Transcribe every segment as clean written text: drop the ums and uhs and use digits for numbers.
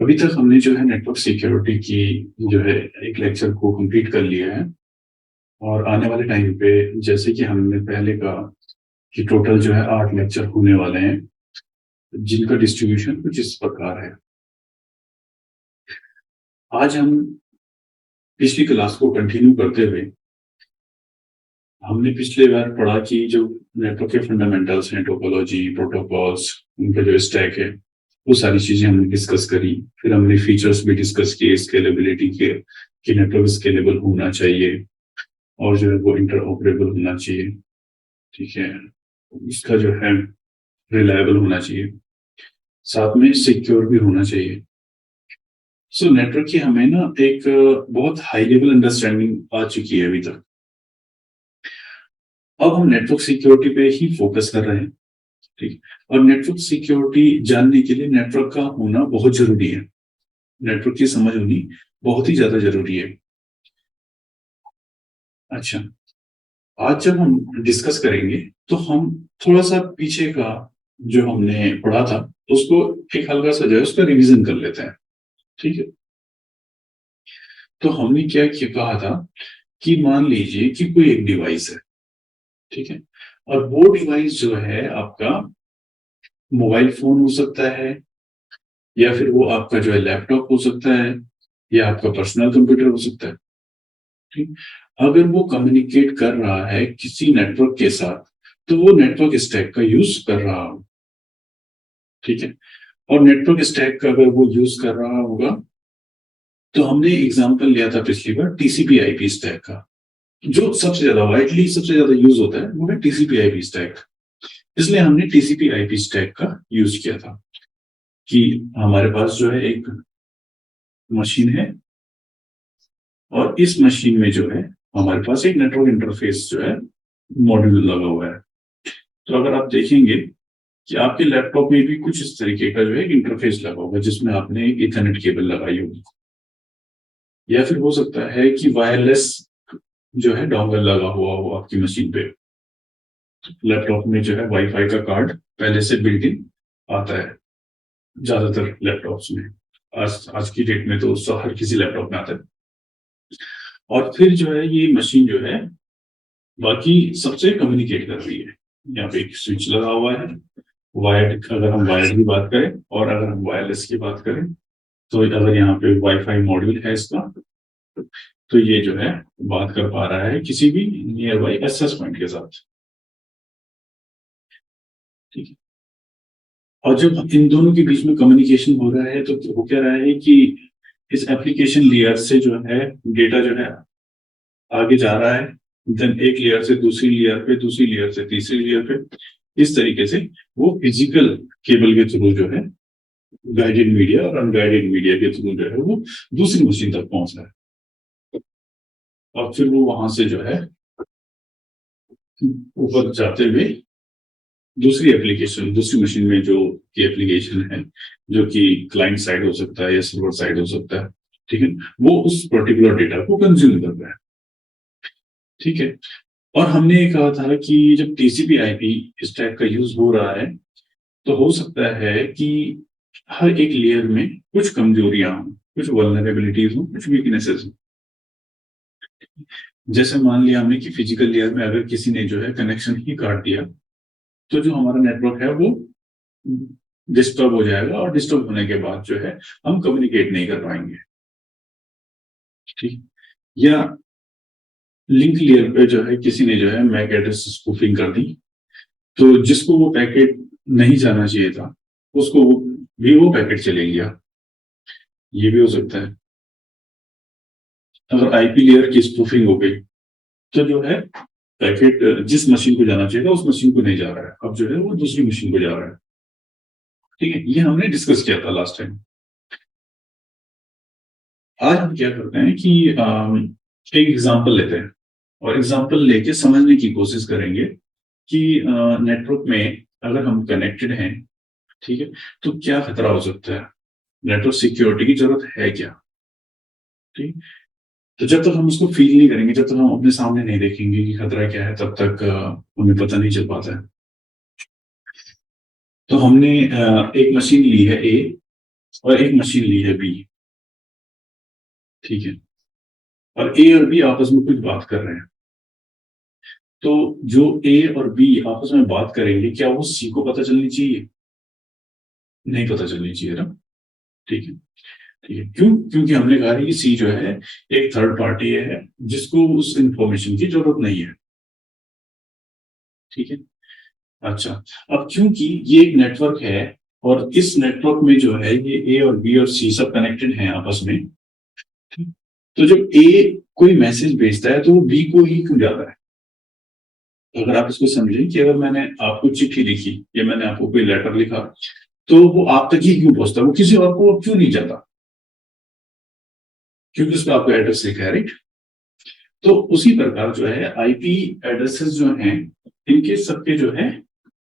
अभी तक हमने जो है नेटवर्क सिक्योरिटी की जो है एक लेक्चर को कंप्लीट कर लिया है। और आने वाले टाइम पे जैसे कि हमने पहले कहा कि टोटल जो है 8 लेक्चर होने वाले हैं, जिनका डिस्ट्रीब्यूशन कुछ इस प्रकार है। आज हम पिछली क्लास को कंटिन्यू करते हुए हमने पिछले बार पढ़ा कि जो नेटवर्क के फंडामेंटल्स हैं, टोपोलॉजी, प्रोटोकॉल्स, उनका जो स्टैक है, वो सारी चीजें हमने डिस्कस करी। फिर हमने फीचर्स भी डिस्कस किए, स्केलेबिलिटी के कि नेटवर्क स्केलेबल होना चाहिए और जो है वो इंटरऑपरेबल होना चाहिए। ठीक है, इसका जो है रिलायबल होना चाहिए, साथ में सिक्योर भी होना चाहिए। सो नेटवर्क की हमें ना एक बहुत हाई लेवल अंडरस्टैंडिंग आ चुकी है अभी तक। अब हम नेटवर्क सिक्योरिटी पे ही फोकस कर रहे हैं। ठीक, और नेटवर्क सिक्योरिटी जानने के लिए नेटवर्क का होना बहुत जरूरी है। नेटवर्क की समझ होनी बहुत ही ज्यादा जरूरी है। अच्छा, आज जब हम डिस्कस करेंगे तो हम थोड़ा सा पीछे का जो हमने पढ़ा था उसको एक हल्का सा जो है उसका रिवीजन कर लेते हैं। ठीक है, तो हमने क्या कहा था कि मान लीजिए कि कोई एक डिवाइस है। ठीक है, और वो डिवाइस जो है आपका मोबाइल फोन हो सकता है, या फिर वो आपका जो है लैपटॉप हो सकता है, या आपका पर्सनल कंप्यूटर हो सकता है। ठीक, अगर वो कम्युनिकेट कर रहा है किसी नेटवर्क के साथ तो वो नेटवर्क स्टैक का यूज कर रहा हो। ठीक है, और नेटवर्क स्टैक का अगर वो यूज कर रहा होगा तो हमने एग्जांपल लिया था पिछली बार टीसीपी आईपी स्टैक का। जो सबसे ज्यादा वाइडली सबसे ज्यादा यूज होता है वो है टीसीपी आईपी स्टैक। इसलिए हमने टीसीपी आईपी स्टैक का यूज किया था कि हमारे पास जो है एक मशीन है और इस मशीन में जो है हमारे पास एक नेटवर्क इंटरफेस जो है मॉड्यूल लगा हुआ है। तो अगर आप देखेंगे कि आपके लैपटॉप में भी कुछ इस तरीके का जो है इंटरफेस लगा होगा जिसमें आपने एक इथरनेट केबल लगाई होगी, या फिर हो सकता है कि वायरलेस जो है डोंगल लगा हुआ हो आपकी मशीन पे। लैपटॉप में जो है वाईफाई का कार्ड पहले से बिल्ट इन आता है ज्यादातर लैपटॉप्स में। आज आज की डेट में तो हर किसी लैपटॉप में आता है। और फिर जो है ये मशीन जो है बाकी सबसे कम्युनिकेट कर रही है। यहाँ पे एक स्विच लगा हुआ है वायर्ड, अगर हम वायर्ड की बात करें, और अगर हम वायरलेस की बात करें तो अगर यहाँ पे वाईफाई मॉड्यूल है इसका, तो ये जो है बात कर पा रहा है किसी भी नियर बाई एक्सेस पॉइंट के साथ। ठीक है, और जब इन दोनों के बीच में कम्युनिकेशन हो रहा है तो हो क्या रहा है कि इस एप्लीकेशन लेयर से जो है डेटा जो है आगे जा रहा है, देन एक लेयर से दूसरी लेयर पे, दूसरी लेयर से तीसरी लेयर पे। इस तरीके से वो फिजिकल केबल के थ्रू जो है गाइडेड मीडिया और अनगाइडेड मीडिया के थ्रू जो है वो दूसरी मशीन तक पहुंच रहा है। और फिर वो वहां से जो है ऊपर जाते हुए दूसरी एप्लीकेशन, दूसरी मशीन में जो की एप्लीकेशन है, जो कि क्लाइंट साइड हो सकता है या सर्वर साइड हो सकता है, ठीक है, वो उस पर्टिकुलर डेटा को कंज्यूम कर रहा है। ठीक है, और हमने ये कहा था कि जब टीसीपी आईपी स्टैक का यूज हो रहा है तो हो सकता है कि हर एक लेयर में कुछ कमजोरियां हों, कुछ वल्नरेबिलिटीज हों, कुछ वीकनेसेस हों। जैसे मान लिया हमने कि फिजिकल लेयर में अगर किसी ने जो है कनेक्शन ही काट दिया तो जो हमारा नेटवर्क है वो डिस्टर्ब हो जाएगा, और डिस्टर्ब होने के बाद जो है हम कम्युनिकेट नहीं कर पाएंगे। ठीक, या लिंक लेयर पे जो है किसी ने जो है मैक एड्रेस स्पूफिंग कर दी, तो जिसको वो पैकेट नहीं जाना चाहिए था उसको भी वो पैकेट चले गया। ये भी हो सकता है। अगर आईपी लेयर की स्पूफिंग हो गई तो जो है पैकेट जिस मशीन को जाना चाहिए था उस मशीन को नहीं जा रहा है, अब जो है वो दूसरी मशीन को जा रहा है। ठीक है, ये हमने डिस्कस किया था लास्ट टाइम। आज हम क्या करते हैं कि एक एग्जांपल लेते हैं और एग्जांपल लेके समझने की कोशिश करेंगे कि नेटवर्क में अगर हम कनेक्टेड हैं, ठीक है, तो क्या खतरा हो सकता है, नेटवर्क सिक्योरिटी की जरूरत है क्या। ठीक, तो जब तक हम उसको फील नहीं करेंगे, जब तक हम अपने सामने नहीं देखेंगे कि खतरा क्या है, तब तक हमें पता नहीं चल पाता है। तो हमने एक मशीन ली है ए, और एक मशीन ली है बी, ठीक है, और ए और बी आपस में कुछ बात कर रहे हैं। तो जो ए और बी आपस में बात करेंगे, क्या वो सी को पता चलनी चाहिए? नहीं पता चलनी चाहिए ना, ठीक है। ठीक है, क्यों? क्योंकि हमने कहा है कि सी जो है एक थर्ड पार्टी है जिसको उस इंफॉर्मेशन की जरूरत नहीं है, ठीक है। अच्छा, अब क्योंकि ये एक नेटवर्क है और इस नेटवर्क में जो है ये ए और बी और सी सब कनेक्टेड हैं आपस में, तो जब ए कोई मैसेज भेजता है तो वो बी को ही क्यों जाता है? तो अगर आप इसको समझें कि अगर मैंने आपको चिट्ठी लिखी या मैंने आपको कोई लेटर लिखा, तो वो आप तक ही क्यों पहुंचता है, वो किसी और को क्यों नहीं जाता? क्योंकि उस पर आपका एड्रेस लिखा है, राइट। तो उसी प्रकार जो है आईपी एड्रेसेस जो हैं, इनके सबके जो है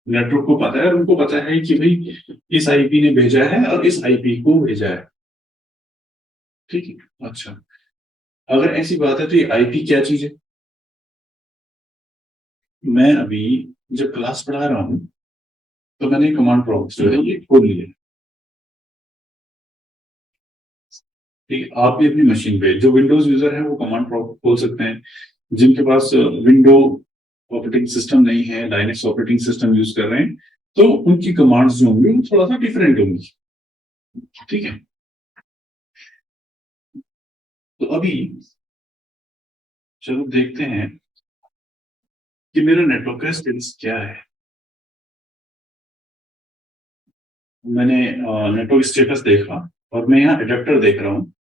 नेटवर्क को पता है और उनको पता है कि भाई इस आईपी ने भेजा है और इस आईपी को भेजा है, ठीक है। अच्छा, अगर ऐसी बात है तो ये आईपी क्या चीज है? मैं अभी जब क्लास पढ़ा रहा हूँ तो मैंने कमांड प्रॉम्प्ट जो है ये खोल लिया, ठीक है। आप भी अपनी मशीन पे, जो विंडोज यूजर है वो कमांड प्रॉम्प्ट खोल सकते हैं, जिनके पास विंडो ऑपरेटिंग सिस्टम नहीं है, लाइनक्स ऑपरेटिंग सिस्टम यूज कर रहे हैं, तो उनकी कमांड्स जो होंगी वो थोड़ा सा डिफरेंट होंगी, ठीक है। तो अभी चलो देखते हैं कि मेरा नेटवर्क का स्टेटस क्या है। मैंने नेटवर्क स्टेटस देखा और मैं यहाँ एडेप्टर देख रहा हूँ,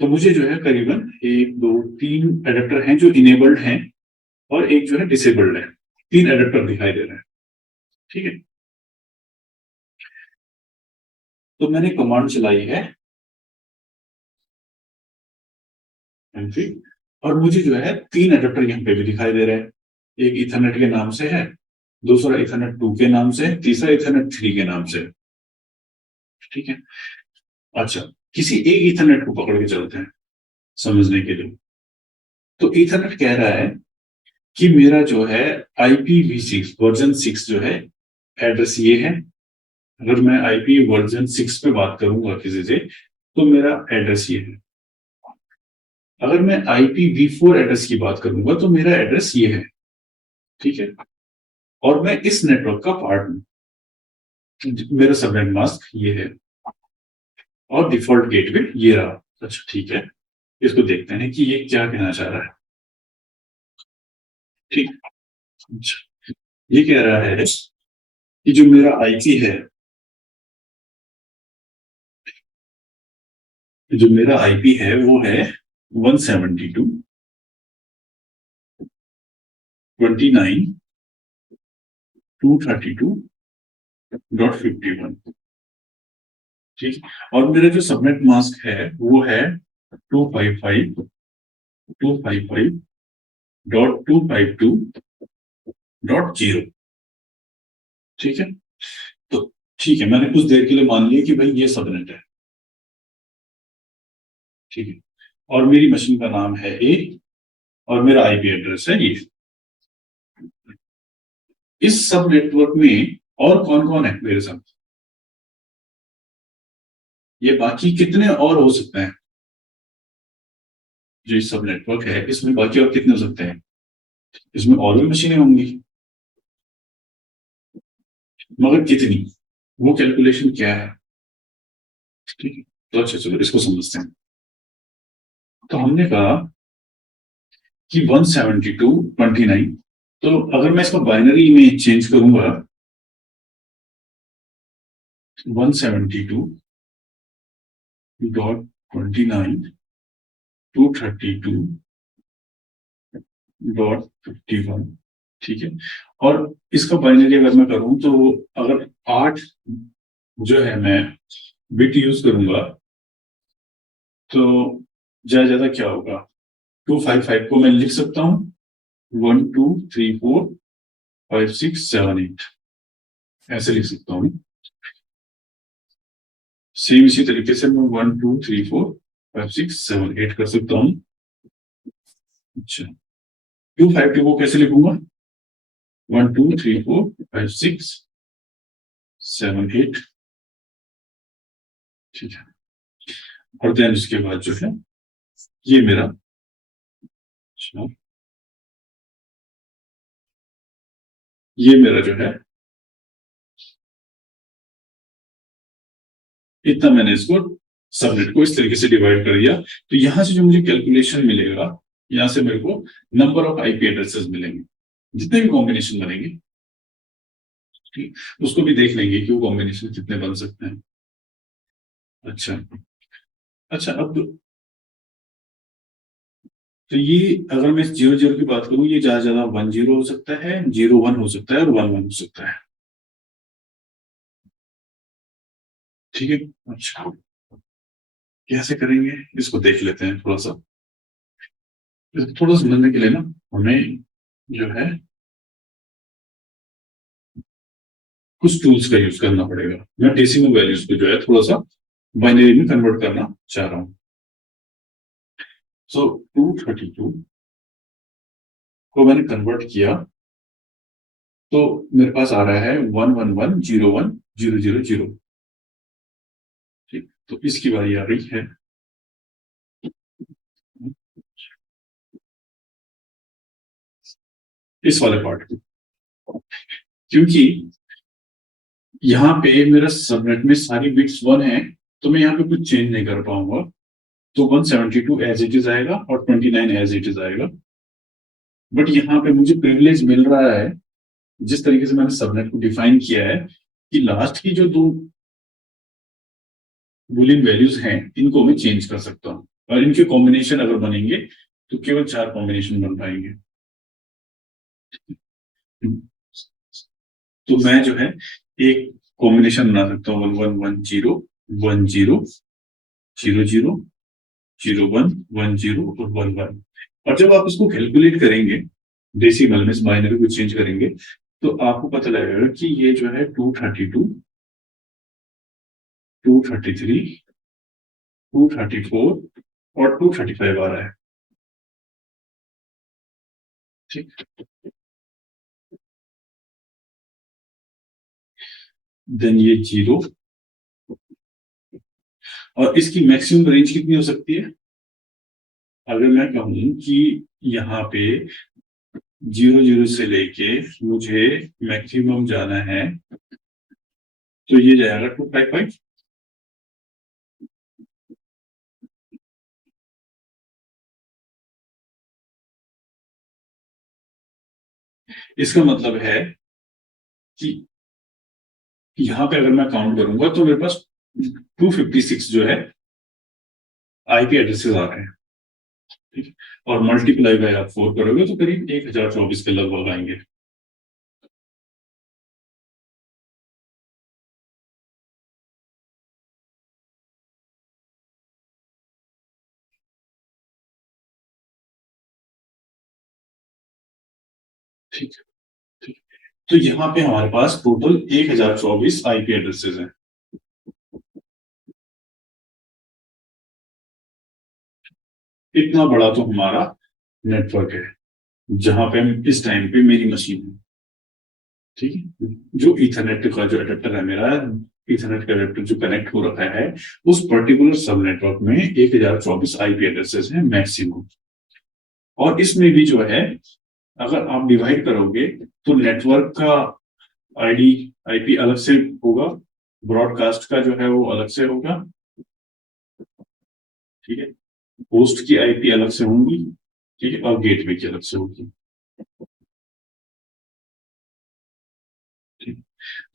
तो मुझे जो है करीबन एक दो तीन एडेप्टर हैं जो इनेबल्ड हैं और एक जो है डिसेबल्ड है, तीन एडेप्टर दिखाई दे रहे हैं, ठीक है। तो मैंने कमांड चलाई है एंट्री, और मुझे जो है तीन एडेप्टर यहाँ पे भी दिखाई दे रहे हैं। एक इथरनेट के नाम से है, दूसरा इथरनेट 2 के नाम से, तीसरा इथरनेट 3 के नाम से, ठीक है। अच्छा, किसी एक इथरनेट को पकड़ के चलते हैं समझने के लिए। तो इथरनेट कह रहा है कि मेरा जो है IPv6 वर्जन 6 जो है एड्रेस ये है। अगर मैं IP वर्जन 6 पे बात करूंगा किसी से तो मेरा एड्रेस ये है। अगर मैं IPv4 एड्रेस की बात करूंगा तो मेरा एड्रेस ये है, ठीक है। और मैं इस नेटवर्क का पार्ट हूं, मेरा सबनेट मास्क ये है और डिफॉल्ट गेटवे ये रहा। अच्छा, ठीक है, इसको देखते हैं कि ये क्या कहना चाह रहा है, ठीक। अच्छा, ये कह रहा है कि जो मेरा आईपी है, जो मेरा आईपी है वो है 172.29.232.51, ठीक। और मेरा जो सबनेट मास्क है वो है 255.255.252.0, ठीक है। तो ठीक है, मैंने कुछ देर के लिए मान लिया कि भाई ये सबनेट है, ठीक है। और मेरी मशीन का नाम है ए और मेरा आईपी एड्रेस है ये। इस सब नेटवर्क में और कौन कौन है मेरे साथ? ये बाकी कितने और हो सकते हैं? जो इस सब नेटवर्क है इसमें बाकी और कितने हो सकते हैं? इसमें और भी मशीनें होंगी, मगर कितनी, वो कैलकुलेशन क्या है, ठीक है। तो अच्छा, चलो इसको समझते हैं। तो हमने कहा कि 172.29, तो अगर मैं इसको बाइनरी में चेंज करूंगा, 172.29.232.51, ठीक है। और इसका बाइनरी अगर मैं करूं तो अगर 8 जो है मैं बिट यूज करूंगा तो ज्यादा ज्यादा क्या होगा, 255 को मैं लिख सकता हूँ 1 2 3 4 5 6 7 8, ऐसे लिख सकता हूँ। सेम इसी तरीके से मैं 1 2 3 4 5 6 7 8 कर सकता हूँ। अच्छा, 252 को कैसे लिखूंगा? 1 2 3 4 5 6 7 8, ठीक है। और देन उसके बाद जो है ये मेरा, अच्छा, ये मेरा जो है इतना मैंने इसको सबनेट को इस तरीके से डिवाइड कर दिया। तो यहां से जो मुझे कैलकुलेशन मिलेगा, यहां से मेरे को नंबर ऑफ आईपी एड्रेसेस मिलेंगे, जितने भी कॉम्बिनेशन बनेंगे, ठीक, उसको भी देख लेंगे कि वो कॉम्बिनेशन कितने बन सकते हैं। अच्छा, अच्छा, अब तो ये, अगर मैं 0 0 की बात करूं, ये ज्यादा से ज्यादा 1 0 हो सकता है, 0 1 हो सकता है और 1 1 हो सकता है। ठीक है। अच्छा, कैसे करेंगे इसको देख लेते हैं थोड़ा सा। इसको थोड़ा समझने के लिए ना हमें जो है कुछ टूल्स का यूज करना पड़ेगा। मैं डेसिमल वैल्यूज को जो है थोड़ा सा बाइनरी में कन्वर्ट करना चाह रहा हूँ। सो 232 को मैंने कन्वर्ट किया, तो मेरे पास आ रहा है 1 1 1 0 1 0 0 0। ठीक, तो इसकी बारी आ रही है इस वाले पार्ट की, क्योंकि यहाँ पे मेरा सबनेट में सारी बिट्स 1 है, तो मैं यहाँ पे कुछ चेंज नहीं कर पाऊंगा। तो 172 एज इट इज आएगा और 29 एज इट इज आएगा। बट यहाँ पे मुझे प्रिविलेज मिल रहा है, जिस तरीके से मैंने सबनेट को डिफाइन किया है, कि लास्ट की जो दो बुलियन वैल्यूज हैं इनको मैं चेंज कर सकता हूँ, और इनके कॉम्बिनेशन अगर बनेंगे तो केवल 4 कॉम्बिनेशन बन पाएंगे। तो मैं जो है एक कॉम्बिनेशन बना सकता हूँ, 1 1 1 0 1 0 0 1 1 और 1 1। और जब आप इसको कैलकुलेट करेंगे डेसिमल में, बाइनरी को चेंज करेंगे, तो आपको पता लगेगा कि ये जो है 232, 233, 234 और 235 आ रहा है। ठीक, देन ये 0, और इसकी मैक्सिमम रेंज कितनी हो सकती है? अगर मैं कहूं कि यहाँ पे 0 0 से लेके मुझे मैक्सिमम जाना है, तो ये जाएगा 255। इसका मतलब है कि यहाँ पे अगर मैं काउंट करूंगा तो मेरे पास 256 जो है आईपी एड्रेसेस आ रहे हैं। ठीक है, और मल्टीप्लाई बाय आप 4 करोगे तो करीब 1024 के लगभग आएंगे। ठीक है, ठीक है। तो यहाँ पे हमारे पास टोटल 1024 आईपी एड्रेसेस हैं। इतना बड़ा तो हमारा नेटवर्क है, जहां पे हम इस टाइम पे मेरी मशीन है। ठीक है, जो इथरनेट का जो अडेप्टर है मेरा, इथरनेट का अडेप्टर जो कनेक्ट हो रखा है, उस पर्टिकुलर सब नेटवर्क में 1024 आईपी एड्रेसेस हैं मैक्सिमम। और इसमें भी जो है, अगर आप डिवाइड करोगे तो नेटवर्क का आईडी आईपी अलग से होगा, ब्रॉडकास्ट का जो है वो अलग से होगा। ठीक है, होस्ट की आईपी अलग से होंगी। ठीक है, और गेटवे की अलग से होगी। ठीक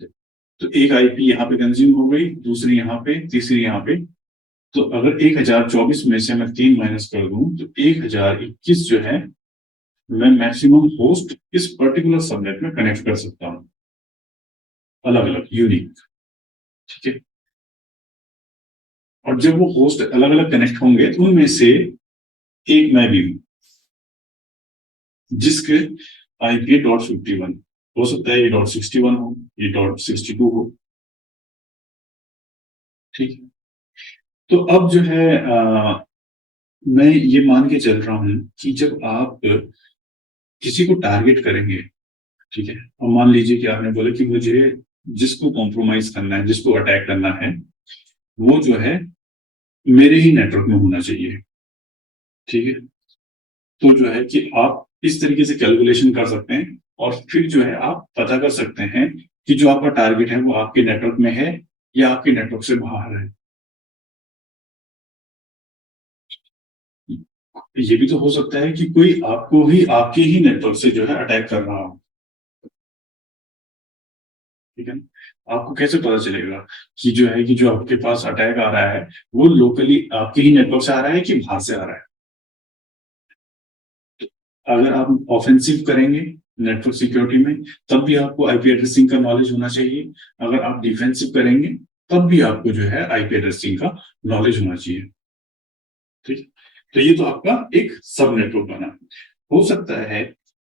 है? तो एक आईपी यहाँ पे कंज्यूम हो गई, दूसरी यहाँ पे, तीसरी यहाँ पे। तो अगर 1024 में से मैं 3 माइनस कर दूं तो 1021 जो है मैं मैक्सिमम होस्ट इस पर्टिकुलर सबनेट में कनेक्ट कर सकता हूं, अलग अलग यूनिक। ठीक है, और जब वो होस्ट अलग अलग कनेक्ट होंगे तो उनमें से एक मैं भी हूं, जिसके आईपी .51 हो सकता है, ये .61 हो, ये .62 हो। ठीक है, तो अब जो है मैं ये मान के चल रहा हूं कि जब आप किसी को टारगेट करेंगे, ठीक है, और मान लीजिए कि आपने बोला कि मुझे जिसको कॉम्प्रोमाइज करना है, जिसको अटैक करना है, वो जो है मेरे ही नेटवर्क में होना चाहिए। ठीक है, तो जो है कि आप इस तरीके से कैलकुलेशन कर सकते हैं और फिर जो है आप पता कर सकते हैं कि जो आपका टारगेट है वो आपके नेटवर्क में है या आपके नेटवर्क से बाहर है। ये भी तो हो सकता है कि कोई आपको ही आपके ही नेटवर्क से जो है अटैक कर रहा हो। ठीक है ना? आपको कैसे पता चलेगा कि जो है कि जो आपके पास अटैक आ रहा है वो लोकली आपके ही नेटवर्क से आ रहा है कि बाहर से आ रहा है। अगर आप ऑफेंसिव करेंगे नेटवर्क सिक्योरिटी में, तब भी आपको आईपी एड्रेसिंग का नॉलेज होना चाहिए। अगर आप डिफेंसिव करेंगे तब भी आपको जो है आईपी एड्रेसिंग का नॉलेज होना चाहिए। ठीक है? तो ये तो आपका एक सब नेटवर्क बना। हो सकता है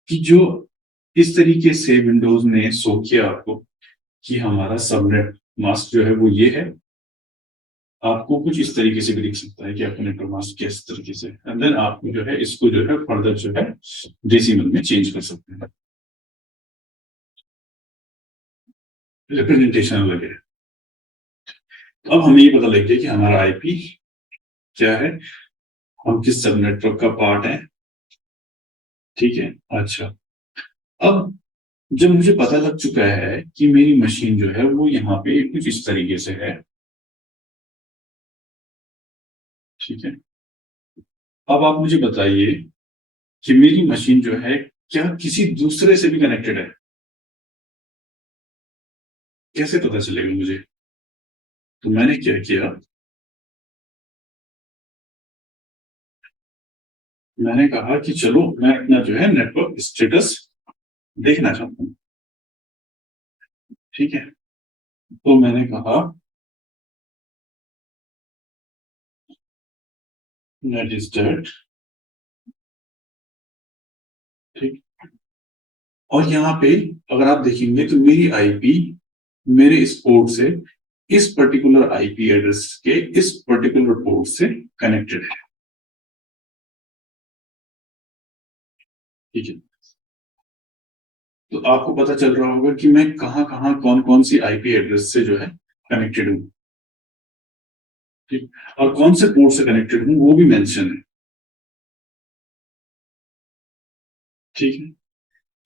कि जो इस तरीके से विंडोज ने शो किया आपको कि हमारा सबनेट मास्क जो है वो ये है, आपको कुछ इस तरीके से भी दिख सकता है कि आपका नेटवर्क मास्क किस तरीके से, एंड देन आप जो है इसको जो है फर्दर जो है डेसिमल में चेंज कर सकते हैं। रिप्रेजेंटेशन अलग है। तो अब हमें ये पता लग गया कि हमारा आईपी क्या है, हम किस सब नेटवर्क का पार्ट है। ठीक है, अच्छा। अब जब मुझे पता लग चुका है कि मेरी मशीन जो है वो यहाँ पे कुछ इस तरीके से है। ठीक है, अब आप मुझे बताइए कि मेरी मशीन जो है क्या किसी दूसरे से भी कनेक्टेड है? कैसे पता चलेगा मुझे? तो मैंने क्या किया, मैंने कहा कि चलो मैं अपना जो है नेटवर्क स्टेटस देखना चाहता हूँ। ठीक है, तो मैंने कहा नेट स्टेट। ठीक, और यहाँ पे अगर आप देखेंगे तो मेरी आईपी मेरे इस पोर्ट से इस पर्टिकुलर आईपी एड्रेस के इस पर्टिकुलर पोर्ट से कनेक्टेड है। ठीक है, तो आपको पता चल रहा होगा कि मैं कहाँ कहाँ कौन कौन सी आईपी एड्रेस से जो है कनेक्टेड हूँ। ठीक, और कौन से पोर्ट से कनेक्टेड हूँ वो भी मेंशन है। ठीक है,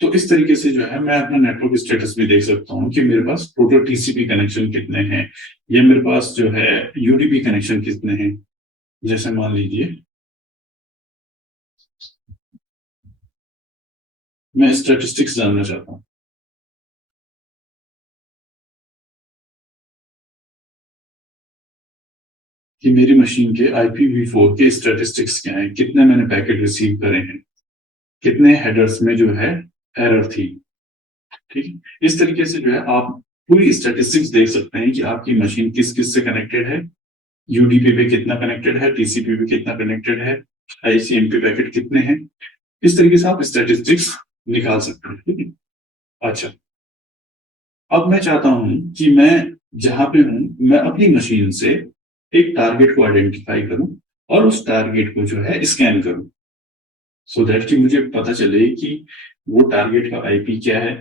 तो इस तरीके से जो है मैं अपना नेटवर्क स्टेटस भी देख सकता हूँ कि मेरे पास टोटल टीसीपी कनेक्शन कितने हैं, या मेरे पास जो है यूडीपी कनेक्शन कितने हैं। जैसे मान लीजिए मैं स्टैटिस्टिक्स जानना चाहता हूँ कि मेरी मशीन के IPv4 के स्टैटिस्टिक्स क्या हैं, कितने मैंने पैकेट रिसीव करे हैं, कितने हेडर्स में जो है एरर थी। ठीक है, इस तरीके से जो है आप पूरी स्टैटिस्टिक्स देख सकते हैं कि आपकी मशीन किस किस से कनेक्टेड है, यूडीपी पे कितना कनेक्टेड है, टीसीपी पे कितना कनेक्टेड है, आईसीएमपी पैकेट कितने हैं। इस तरीके से आप स्टैटिस्टिक्स निकाल सकते हैं। ठीक है, अच्छा। अब मैं चाहता हूं कि मैं जहां पे हूं मैं अपनी मशीन से एक टारगेट को आइडेंटिफाई करूं और उस टारगेट को जो है स्कैन करूं, सो दैट कि मुझे पता चले कि वो टारगेट का आईपी क्या है।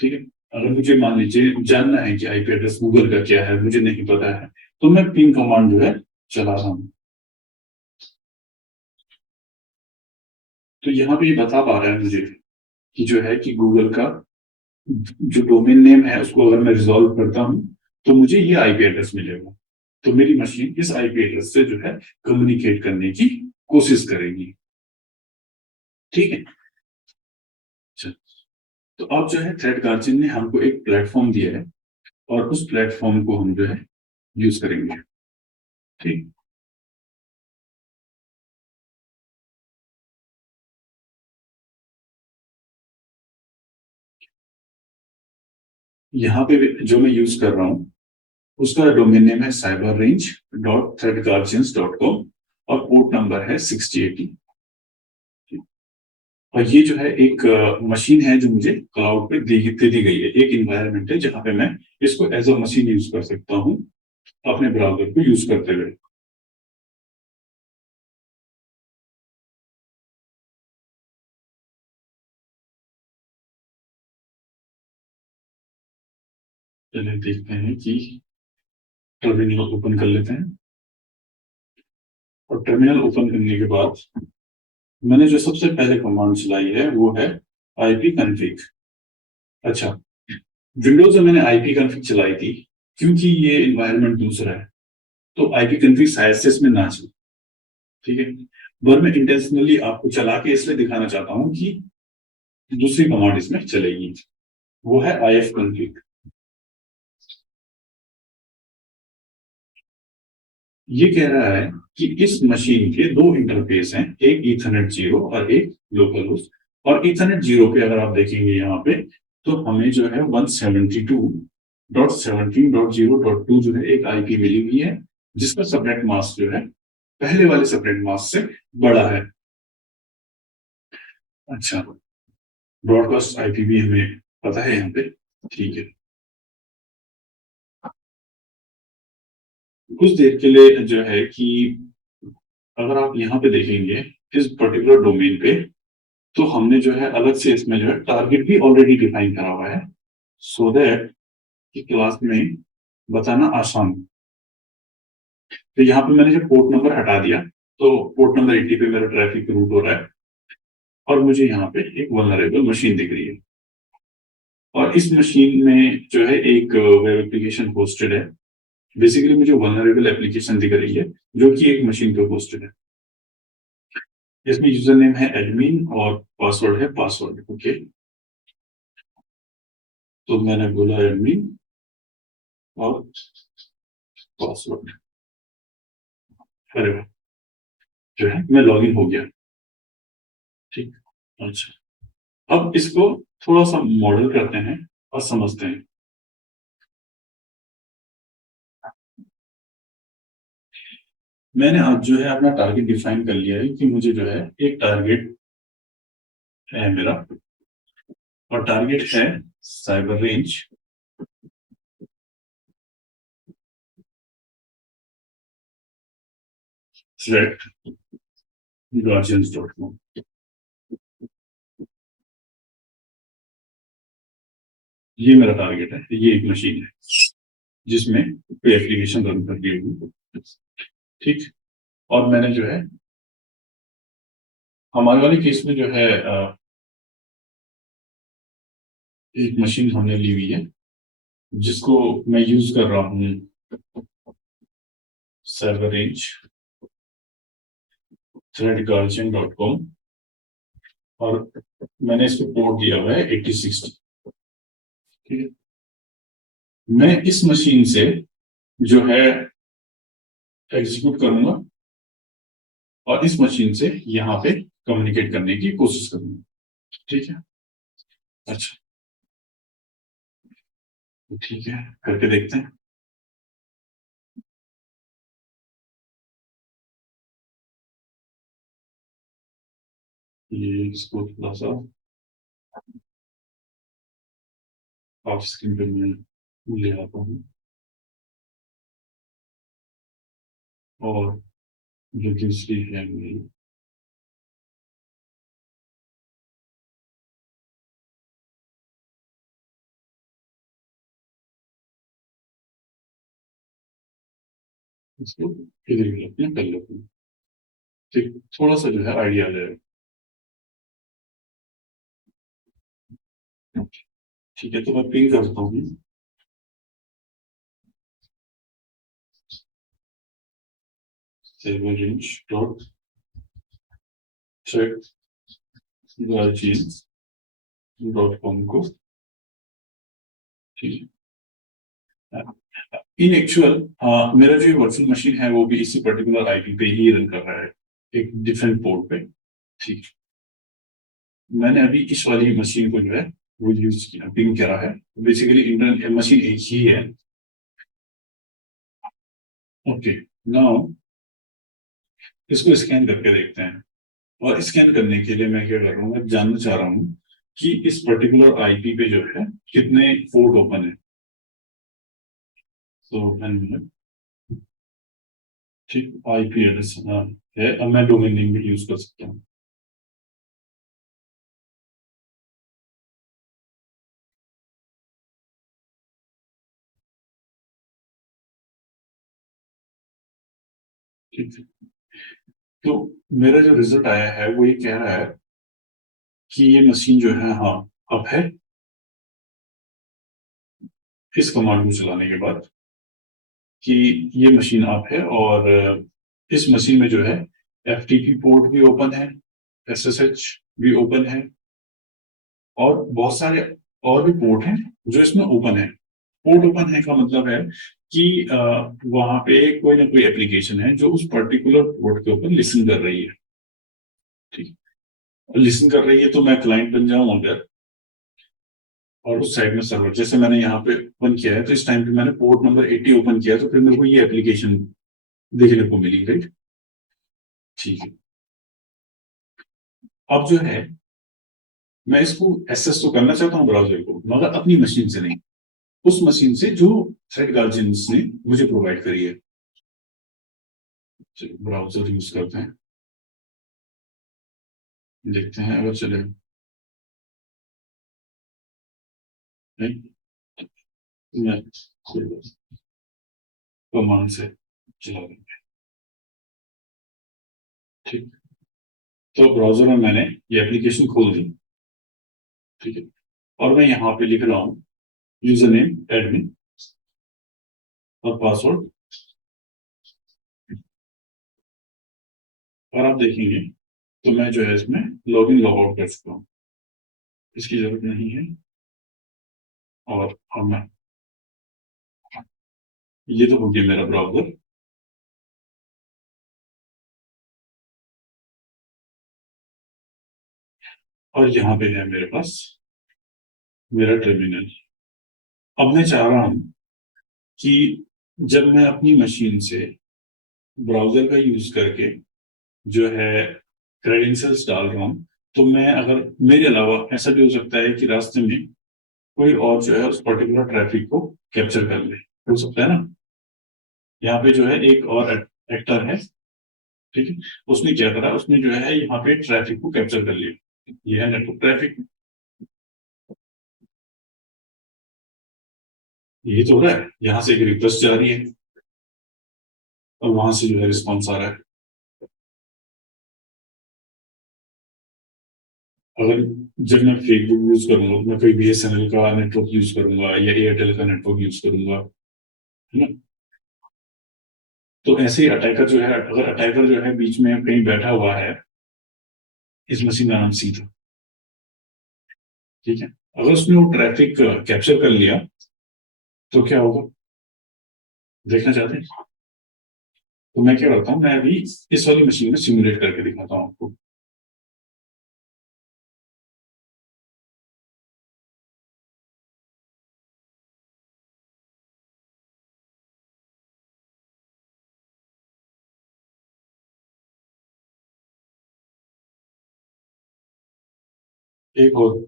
ठीक है, अगर मुझे मान लीजिए जानना है कि आईपी एड्रेस गूगल का क्या है, मुझे नहीं पता है, तो मैं पिंग कमांड जो है चला रहा हूं। तो यहाँ पे ये बता पा रहा है मुझे कि जो है कि गूगल का जो डोमेन नेम है उसको अगर मैं रिजॉल्व करता हूं तो मुझे ये आईपी एड्रेस मिलेगा। तो मेरी मशीन इस आईपी एड्रेस से जो है कम्युनिकेट करने की कोशिश करेगी। ठीक है, अच्छा। तो अब जो है थ्रेड गार्जियन ने हमको एक प्लेटफॉर्म दिया है और उस प्लेटफॉर्म को हम जो है यूज करेंगे। ठीक, यहाँ पे जो मैं यूज कर रहा हूँ उसका डोमेन नेम है cyberrange.threadguardians.com और पोर्ट नंबर है 6080। और ये जो है एक मशीन है जो मुझे क्लाउड पे दे दी गई है, एक इन्वायरमेंट है जहां पे मैं इसको एज अ मशीन यूज कर सकता हूँ अपने ब्राउजर को यूज करते हुए। चलिए देखते हैं कि टर्मिनल ओपन कर लेते हैं और टर्मिनल ओपन करने के बाद मैंने जो सबसे पहले कमांड चलाई है वो है आईपी कॉन्फ़िग। अच्छा, विंडोज में मैंने आईपी कॉन्फ़िग चलाई थी क्योंकि ये एनवायरनमेंट दूसरा है, तो आईपी कॉन्फ़िग शायद से इसमें ना चले। ठीक है, पर मैं इंटेंशनली आपको चला के इसलिए दिखाना चाहता हूं कि दूसरी कमांड इसमें चलेगी, वो है IF कॉन्फ़िग। ये कह रहा है कि इस मशीन के दो इंटरफेस हैं, एक ईथरनेट 0 और एक लोकल होस्ट। और ईथरनेट 0 पे अगर आप देखेंगे यहाँ पे, तो हमें जो है 172.17.0.2 जो है एक आईपी मिली हुई है, जिसका सबनेट मास्क जो है पहले वाले सबनेट मास्क से बड़ा है। अच्छा, ब्रॉडकास्ट आईपी भी हमें पता है यहाँ पे। ठीक है, कुछ देर के लिए जो है कि अगर आप यहाँ पे देखेंगे इस पर्टिकुलर डोमेन पे, तो हमने जो है अलग से इसमें जो है टारगेट भी ऑलरेडी डिफाइन करा हुआ है, सो दैट कि क्लास में बताना आसान। तो यहाँ पे मैंने जो पोर्ट नंबर हटा दिया, तो पोर्ट नंबर 80 पे मेरा ट्रैफिक रूट हो रहा है और मुझे यहाँ पे एक वल्नरेबल मशीन दिख रही है। और इस मशीन में जो है एक वेब एप्लीकेशन होस्टेड है। बेसिकली मुझे वल्नरेबल एप्लीकेशन दिख रही है जो कि एक मशीन पे होस्टेड है। इसमें यूजर नेम है एडमिन और पासवर्ड है पासवर्ड। ओके, तो मैंने बोला एडमिन और पासवर्ड, अरे वाह, जो है मैं लॉगिन हो गया। ठीक, अच्छा, अब इसको थोड़ा सा मॉडल करते हैं और समझते हैं। मैंने आज जो है अपना टारगेट डिफाइन कर लिया है कि मुझे जो है एक टारगेट है मेरा, और टारगेट है साइबर रेंज थ्रेट गार्जियंस.com। ये मेरा टारगेट है, ये एक मशीन है जिसमें कोई एप्लीकेशन रन कर दी होगी। ठीक, और मैंने जो है हमारे वाले केस में जो है एक मशीन हमने ली हुई है जिसको मैं यूज कर रहा हूँ साइबर रेंज थ्रेड गार्जियन.com, और मैंने इसको पोर्ट दिया हुआ है 8060। ठीक है, मैं इस मशीन से जो है एग्जीक्यूट करूंगा और इस मशीन से यहाँ पे कम्युनिकेट करने की कोशिश करूंगा। ठीक है, अच्छा, तो ठीक है, करके देखते हैं। ये इसको थोड़ा सा ऑफ स्क्रीन पे मैं ले आता हूँ, और जो दूसरी है मेरी, इसको इधर ही अपने कर लेते हैं। ठीक, थोड़ा सा जो है आइडिया आ जाएगा। ठीक है, तो मैं पिंग करता हूँ साइबर रेंज डॉट थ्रेड गार्जियन.com को। ठीक है, इन एक्चुअल मेरा जो वर्चुअल मशीन है वो भी इसी पर्टिकुलर आईपी पे ही रन कर रहा है, एक डिफरेंट पोर्ट पे। ठीक, मैंने अभी इस वाली मशीन को जो है वो यूज किया, पिंग करा है। बेसिकली इंटरनेट मशीन एक ही है। ओके, नाउ इसको स्कैन करके देखते हैं। और स्कैन करने के लिए मैं क्या कर रहा हूँ, मैं जानना चाह रहा हूँ कि इस पर्टिकुलर आईपी पे जो है कितने पोर्ट ओपन है। तो मैंने, ठीक, आईपी एड्रेस है, अब मैं डोमेन नेम भी यूज कर सकता हूँ। ठीक है। तो मेरा जो रिजल्ट आया है वो ये कह रहा है कि ये मशीन जो है, हाँ, अब है। इस कमांड को चलाने के बाद कि ये मशीन आप है, और इस मशीन में जो है FTP पोर्ट भी ओपन है, SSH भी ओपन है, और बहुत सारे और भी पोर्ट हैं जो इसमें ओपन है। पोर्ट ओपन है का मतलब है कि वहां पे कोई ना कोई एप्लीकेशन है जो उस पर्टिकुलर पोर्ट के ऊपर लिसन कर रही है। ठीक है, लिसन कर रही है तो मैं क्लाइंट बन जाऊं अगर, और उस साइड में सर्वर, जैसे मैंने यहाँ पे ओपन किया है, तो इस टाइम पे मैंने पोर्ट नंबर 80 ओपन किया, तो फिर मेरे को ये एप्लीकेशन देखने को मिली, राइट। ठीक है। अब जो है मैं इसको एक्सेस तो करना चाहता हूँ ब्राउजर को, मगर अपनी मशीन से नहीं, उस मशीन से जो थ्रेड गार्जियंस ने मुझे प्रोवाइड करी है। ब्राउजर यूज करते हैं, देखते हैं अगर चले। नहीं, मैं कमांड से चला देंगे। ठीक। तो ब्राउजर में मैंने ये एप्लीकेशन खोल दी। ठीक है। और मैं यहाँ पे लिख रहा हूँ यूजर नेम एडमिन और पासवर्ड, और आप देखेंगे तो मैं जो है इसमें लॉगिन लॉग आउट कर सकता हूँ, इसकी जरूरत नहीं है। और अब मैं, ये तो हो गया मेरा ब्राउजर। और यहाँ पे है मेरे पास मेरा टर्मिनल। अब मैं चाह रहा हूँ कि जब मैं अपनी मशीन से ब्राउजर का यूज करके जो है क्रेडेंशियल्स डाल रहा हूँ, तो मैं, अगर मेरे अलावा ऐसा भी हो सकता है कि रास्ते में कोई और जो है उस पर्टिकुलर ट्रैफिक को कैप्चर कर ले, हो सकता है ना। यहाँ पे जो है एक और एक्टर है। ठीक है। उसने क्या करा, उसने जो है यहाँ पे ट्रैफिक को कैप्चर कर लिया। ये है नेटवर्क ट्रैफिक, यही तो हो रहा है। यहाँ से एक रिक्वेस्ट जा रही है और वहां से जो है रिस्पॉन्स आ रहा है। अगर जब मैं फेसबुक यूज करूंगा, मैं कोई BSNL का नेटवर्क यूज करूंगा या एयरटेल का नेटवर्क यूज करूंगा, है ना। तो ऐसे ही अटैकर जो है, अगर अटैकर जो है बीच में कहीं बैठा हुआ है, इस मशीन का नाम सी था। ठीक है। अगर उसने वो ट्रैफिक कैप्चर कर लिया तो क्या होगा, देखना चाहते हैं। तो मैं क्या करता हूँ, मैं अभी इस वाली मशीन में सिमुलेट करके दिखाता हूँ आपको। एक और,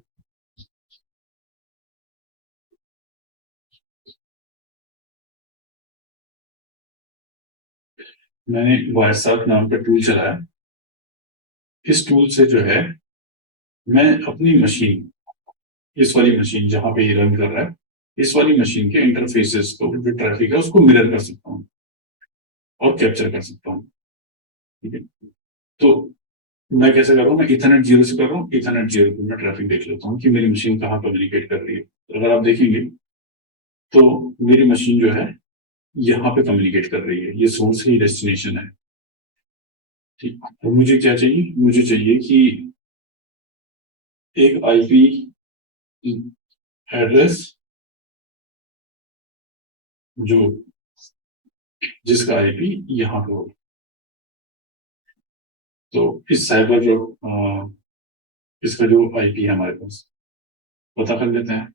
मैंने वायरसार्क नाम का टूल चलाया। इस टूल से जो है मैं अपनी मशीन, इस वाली मशीन जहां पे ये रन कर रहा है, इस वाली मशीन के इंटरफेसेस को, जो ट्रैफिक है उसको मिरर कर सकता हूँ और कैप्चर कर सकता हूँ। ठीक है। तो मैं कैसे कर रहा हूँ, मैं इथरनेट जीरो से कर रहा हूँ। इथरनेट जीरो पे मैं ट्रैफिक देख लेता हूँ कि मेरी मशीन कहाँ कम्युनिकेट कर रही है। तो अगर आप देखेंगे तो मेरी मशीन जो है यहाँ पे कम्युनिकेट कर रही है, ये सोर्स ही डेस्टिनेशन है। ठीक। तो मुझे क्या चाहिए, मुझे चाहिए कि एक IP एड्रेस जो, जिसका IP यहाँ पे हो। तो इस साइबर जो इसका जो IP है हमारे पास, पता कर लेते हैं।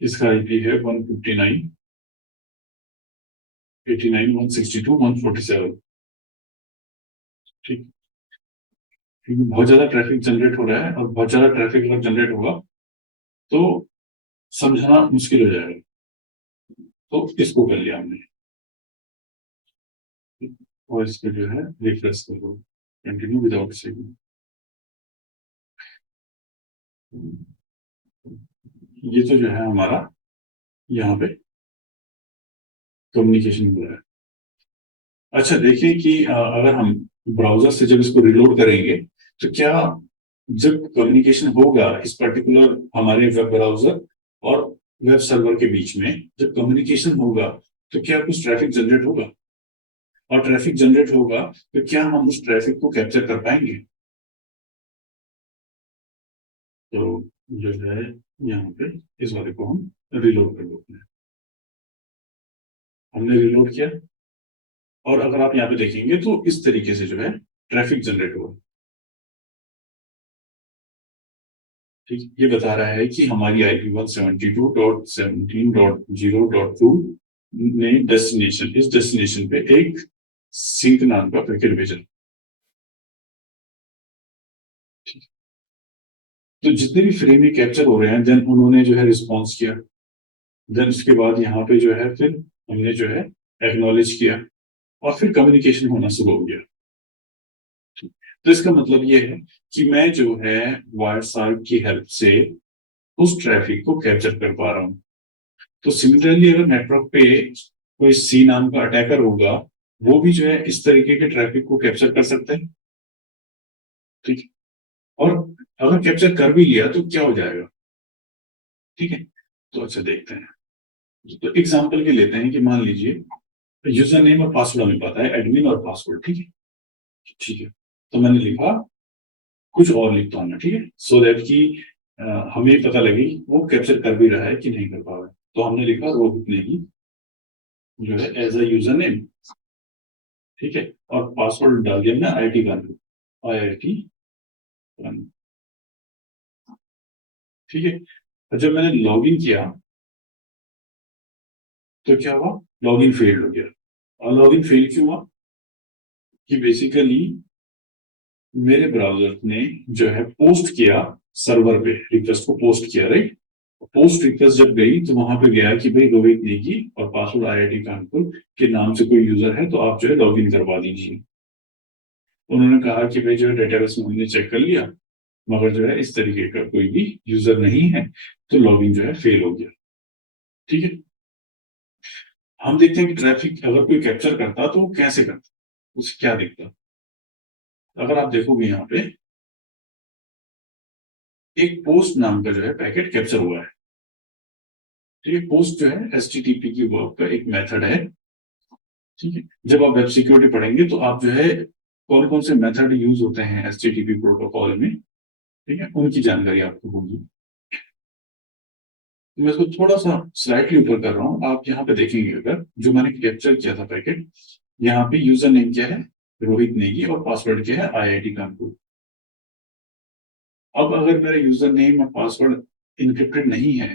इसका IP है 159.89.162.147। ठीक। क्योंकि बहुत ज्यादा ट्रैफिक जनरेट हो रहा है, और बहुत ज्यादा ट्रैफिक अगर जनरेट होगा तो समझना मुश्किल हो जाएगा। तो इसको कर लिया हमने। और इसको जो है रिफ्रेश करो, कंटिन्यू विदाउट सेविंग। ये तो जो है हमारा यहाँ पे कम्युनिकेशन हो रहा है। अच्छा देखिए कि अगर हम ब्राउजर से जब इसको रिलोड करेंगे तो क्या जब कम्युनिकेशन होगा इस पर्टिकुलर हमारे वेब ब्राउजर और वेब सर्वर के बीच में, जब कम्युनिकेशन होगा तो क्या कुछ ट्रैफिक जनरेट होगा, और ट्रैफिक जनरेट होगा तो क्या हम उस ट्रैफिक को कैप्चर कर पाएंगे। तो जो है यहाँ पे इस वाले को हम रिलोड कर देते हैं। हमने रिलोड किया और अगर आप यहाँ पे देखेंगे तो इस तरीके से जो है ट्रैफिक जनरेट हुआ। ठीक, ये बता रहा है कि हमारी IP 172.17.0.2 ने डेस्टिनेशन, इस डेस्टिनेशन पे एक सिंक नाम का पैकेट भेजा। तो जितने भी फ्रेम ये कैप्चर हो रहे हैं देन उन्होंने जो है रिस्पॉन्स किया, देन उसके बाद यहाँ पे जो है फिर हमने जो है एक्नॉलेज किया और फिर कम्युनिकेशन होना शुरू हो गया। तो इसका मतलब ये है कि मैं जो है वायरसार्क की हेल्प से उस ट्रैफिक को कैप्चर कर पा रहा हूँ। तो सिमिलरली अगर नेटवर्क पे कोई सी नाम का अटैकर होगा, वो भी जो है इस तरीके के ट्रैफिक को कैप्चर कर सकते हैं। ठीक है, और अगर कैप्चर कर भी लिया तो क्या हो जाएगा। ठीक है, तो अच्छा देखते हैं। तो एग्जांपल के लेते हैं कि मान लीजिए यूजर नेम और पासवर्ड हमें पता है, एडमिन और पासवर्ड। ठीक है, ठीक है, तो मैंने लिखा कुछ और लिखता हूँ मैं, ठीक है, सो दैट कि हमें पता लगे कि वो कैप्चर कर भी रहा है कि नहीं कर पा रहा है। तो हमने लिखा रोहित नेगी जो है एज अ यूजर नेम, ठीक है, और पासवर्ड डाल दिया मैं IIT कानपुर, IIT कानपुर। ठीक है, और जब मैंने लॉगिन किया तो क्या हुआ, लॉगिन फेल्ड हो गया। और लॉगिन फेल क्यों हुआ कि बेसिकली मेरे ब्राउजर ने जो है पोस्ट किया, सर्वर पे रिक्वेस्ट को पोस्ट किया, राइट। पोस्ट रिक्वेस्ट जब गई तो वहां पे गया कि भाई रोहित नेगी और पासवर्ड IIT कानपुर के नाम से कोई यूजर है तो आप जो है लॉगिन करवा दीजिए। उन्होंने कहा कि भाई जो है डेटाबेस में हमने चेक कर लिया मगर जो है इस तरीके का कोई भी यूजर नहीं है, तो लॉगिन जो है फेल हो गया। ठीक है, हम देखते हैं कि ट्रैफिक अगर कोई कैप्चर करता तो वो कैसे करता, उसे क्या दिखता। अगर आप देखोगे यहाँ पे एक पोस्ट नाम का जो है पैकेट कैप्चर हुआ है। ठीक है, पोस्ट जो है HTTP की वर्क का एक मेथड है। ठीक है, जब आप वेब सिक्योरिटी पढ़ेंगे तो आप जो है कौन कौन से मेथड यूज होते हैं HTTP प्रोटोकॉल में, ठीक है, उनकी जानकारी आपको होगी। तो मैं इसको थोड़ा सा स्लाइटली ऊपर कर रहा हूँ, आप यहाँ पे देखेंगे अगर जो मैंने कैप्चर किया था पैकेट, यहाँ पे यूजर नेम क्या है, रोहित नेगी, और पासवर्ड क्या है, IIT कानपुर। अब अगर मेरा यूजर नेम और पासवर्ड इनक्रिप्टेड नहीं है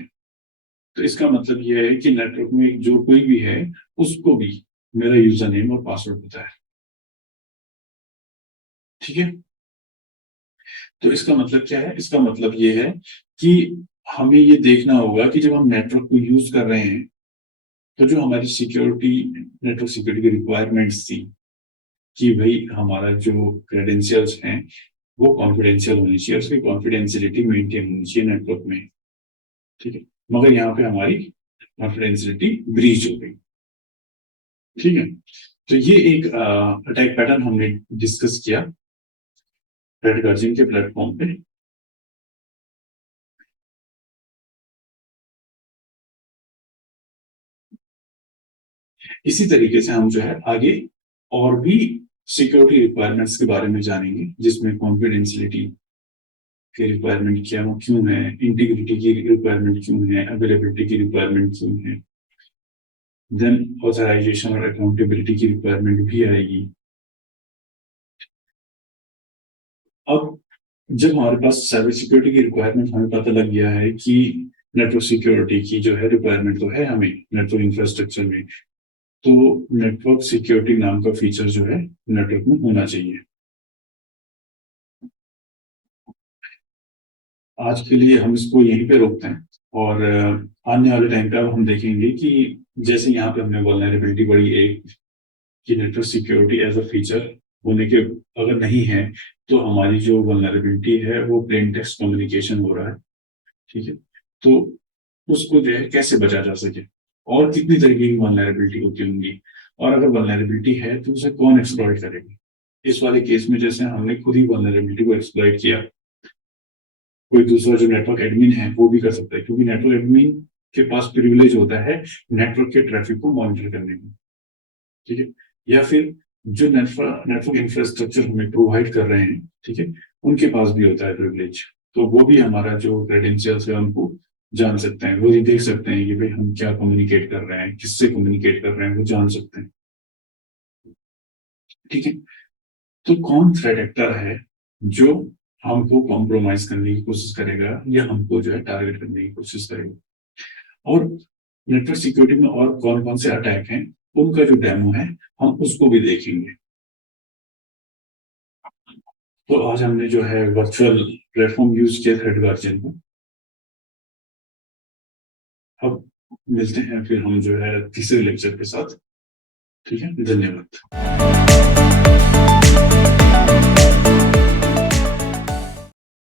तो इसका मतलब यह है कि नेटवर्क में जो कोई भी है उसको भी मेरा यूजर नेम और पासवर्ड पता है। ठीक है, तो इसका मतलब क्या है, इसका मतलब ये है कि हमें ये देखना होगा कि जब हम नेटवर्क को यूज कर रहे हैं तो जो हमारी सिक्योरिटी, नेटवर्क सिक्योरिटी की रिक्वायरमेंट्स थी कि भाई हमारा जो क्रेडेंशियल्स हैं वो कॉन्फिडेंशियल होनी चाहिए, उसकी कॉन्फिडेंशियलिटी मेंटेन होनी चाहिए नेटवर्क में। ठीक है, मगर यहाँ पे हमारी कॉन्फिडेंशियलिटी ब्रीच हो गई। ठीक है, तो ये एक अटैक पैटर्न हमने डिस्कस किया रेड गार्जियन के प्लेटफॉर्म पे। इसी तरीके से हम जो है आगे और भी सिक्योरिटी रिक्वायरमेंट्स के बारे में जानेंगे, जिसमें कॉन्फिडेंशियलिटी की रिक्वायरमेंट क्या हो क्यों है, इंटीग्रिटी की रिक्वायरमेंट क्यों है, अवेलेबिलिटी की रिक्वायरमेंट क्यों है, देन ऑथराइजेशन और अकाउंटेबिलिटी की रिक्वायरमेंट भी आएगी। अब जब हमारे पास साइबर सिक्योरिटी की रिक्वायरमेंट हमें पता लग गया है कि नेटवर्क सिक्योरिटी की जो है रिक्वायरमेंट तो है हमें नेटवर्क इंफ्रास्ट्रक्चर में, तो नेटवर्क सिक्योरिटी नाम का फीचर जो है नेटवर्क में होना चाहिए। आज के लिए हम इसको यहीं पे रोकते हैं और आने वाले टाइम पे अब हम देखेंगे कि जैसे यहाँ पे हमने वल्नरेबिलिटी बढ़ी एक, कि network security as a feature होने के अगर नहीं है तो हमारी जो वल्नरेबिलिटी है वो प्लेन टेक्स्ट कम्युनिकेशन हो रहा है, ठीक है। तो उसको जो है कैसे बचा जा सके, और कितनी तरीके की वल्नरेबिलिटी होती होंगी, और अगर वल्नरेबिलिटी है तो उसे कौन एक्सप्लॉइट करेगा। इस वाले केस में जैसे हमने खुद ही वल्नरेबिलिटी को एक्सप्लॉइट किया, कोई दूसरा जो नेटवर्क एडमिन है वो भी कर सकता है, क्योंकि नेटवर्क एडमिन के पास प्रिविलेज होता है नेटवर्क के ट्रैफिक को मॉनिटर करने में, ठीक है। या फिर जो नेटवर्क इंफ्रास्ट्रक्चर हमें प्रोवाइड कर रहे हैं, ठीक है, उनके पास भी होता है प्रिविलेज। तो वो भी हमारा जो क्रेडेंशियल्स है उनको जान सकते हैं, वो ये देख सकते हैं कि भाई हम क्या कम्युनिकेट कर रहे हैं, किससे कम्युनिकेट कर रहे हैं, वो जान सकते हैं, ठीक है। तो कौन थ्रेट एक्टर है जो हमको कॉम्प्रोमाइज करने की कोशिश करेगा या हमको जो है टारगेट करने की कोशिश करेगा, और नेटवर्क सिक्योरिटी में और कौन कौन से अटैक हैं उनका जो डेमो है हम उसको भी देखेंगे। तो आज हमने जो है वर्चुअल प्लेटफॉर्म यूज किया थ्रेड गार्जियन को। अब मिलते हैं फिर हम जो है तीसरे लेक्चर के साथ, ठीक है, धन्यवाद।